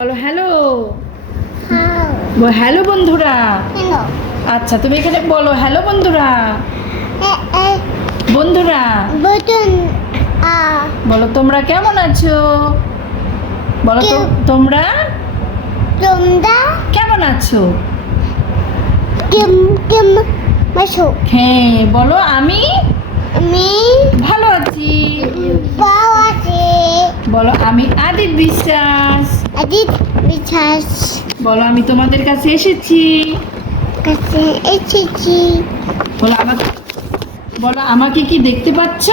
বলো হ্যালো হ্যাঁ। হ্যালো বন্ধুরা? আচ্ছা তুমি এখানে বলো হ্যালো বন্ধুরা? বন্ধুরা? বলো তোমরা কেমন আছো? বলো তো তোমরা? তোমরা? কেমন আছো? হ্যাঁ বলো আমি আমি ভালো আছি। পাও আছে। বলো আমি আদিত বিশ্বাস। আদিত বিশ্বাস। বলো আমি তোমাদের কাছে এসেছি। কাছে এসেছি। বলো আমাকে বলো আমাকে কি দেখতে পাচ্ছ?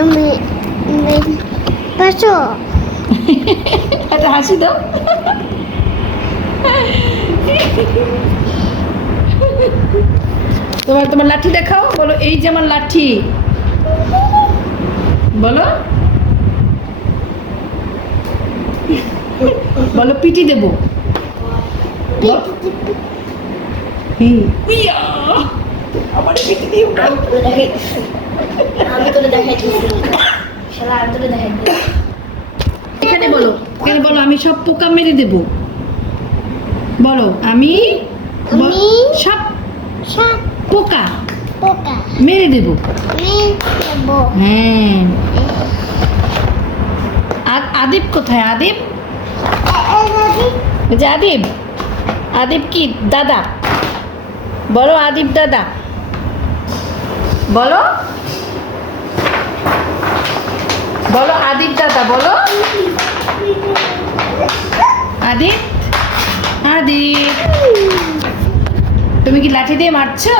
আমি পাশো একটা হাসি দাও। তোমার তোমার লাঠি দেখাও। বলো এই যে আমার লাঠি। বলো। বলো পিটি দেব! আমার পিটি দিও। আমি তোরে দেখাইতেছি শালা আমি তোরে দেখাইতেছি এখানে বলো এখানে বলো আমি সব পোকা মেরে দেব। বলো আমি সব পোকা পোকা মেরে দেব। হ্যাঁ। আ- আদিব কোথায়? আদিব? যে আদিব আদিব কি? দাদা। বলো আদিব দাদা। বলো। বলো আদিব দাদা বলো। আদিব আদিব। তুমি কি লাঠি দিয়ে মারছো?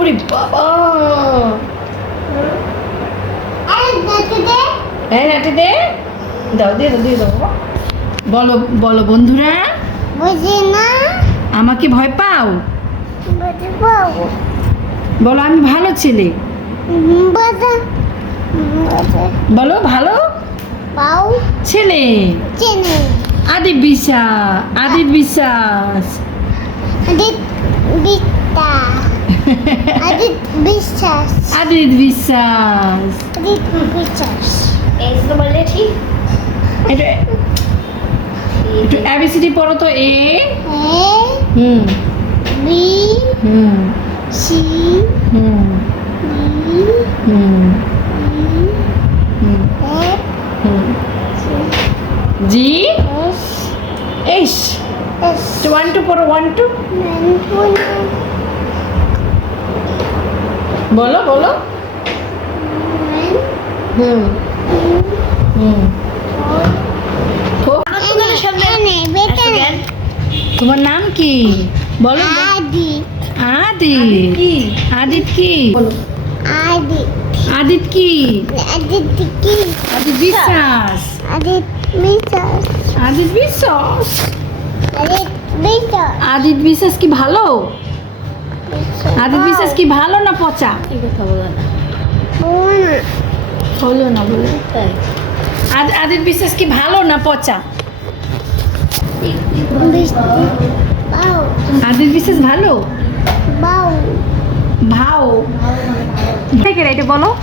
ওরে বাবা। হ্যাঁ লাঠি দে। দাও দিয়ে দাও দিয়ে দাও বলো বলো বন্ধুরা। বুঝি না। আমাকে ভয় পাও? বলো। আমি ভালো ছেলে। বলো ভালো পাও। ছেলে? চেনে আদিব বিশ্বাস আদিব বিশ্বাস। বিত্তা আদিত বিশ্বাস। আদিত বিশ্বাস। আদিত বিশ্বাস। এই যে বললে ঠিক একটু একটু এবিসিডি পড়ো তো A hmm. B hmm. C hmm. Hmm. Hmm. G? S one two পড়ো ওয়ান টু বলো বলো। হুম। হুম। তোমার নাম কি? বলো আদি। আদিত কি? আদিত কি? বলো। আদি আদিত কি? আদিত কি? আদিত বিশ্বাস। আদিত বিশ্বাস। আদিত বিশ্বাস। আদিত বিশ্বাস। আদিত বিশ্বাস কি ভালো? আদিত বিশ্বাস কি ভালো না পচা? এই কথা বলো না। বোনা হলো না বলে। তাই। আদ- আদিত বিশ্বাস কি ভালো না পচা? আদিত বিশ্বাস ভালো? বাউ ভাও। থেকে এটা বলো?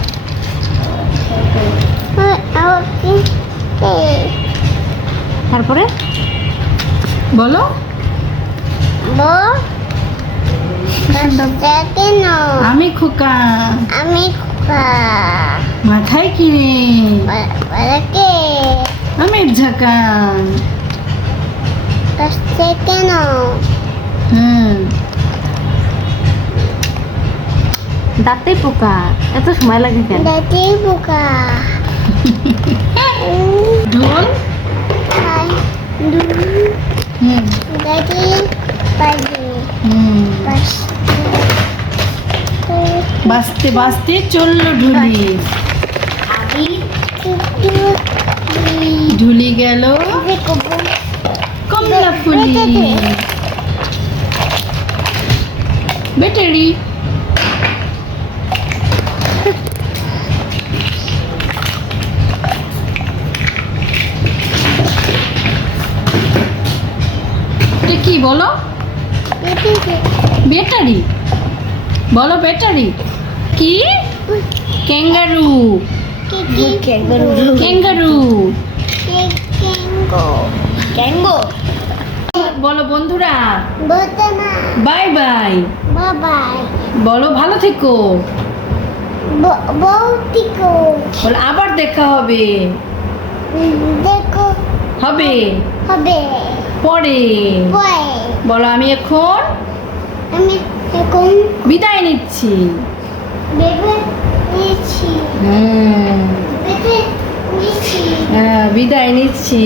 তারপরে? বলো। আমি খোকা। আমি খোকা। মাথায় কিনে বাড়াকে আমের ঝাকান। কেন হুম। দাঁতে পোকা। এত সময় লাগে কেন? দাদি পোকা। ঢোল? হুম। দাদি বাজি হুম। বাঁচতে বাঁচতে চলল ঢুলি। আমি ঢুলি গেল। কমলা ফুলি। ব্যাটারি এটা কি বলো? ব্যাটারি বলো ব্যাটারি কি? ক্যাঙ্গারু ক্যাঙ্গারু বলো বন্ধুরা। বাই বাই বাবাই বলো ভালো থেকো। বলো আবার দেখা হবে। দেখো। হবে। হবে। পরে। বলো আমি এখন আমি এখন বিদায় নিচ্ছি। হ্যাঁ বিদায় নিচ্ছি।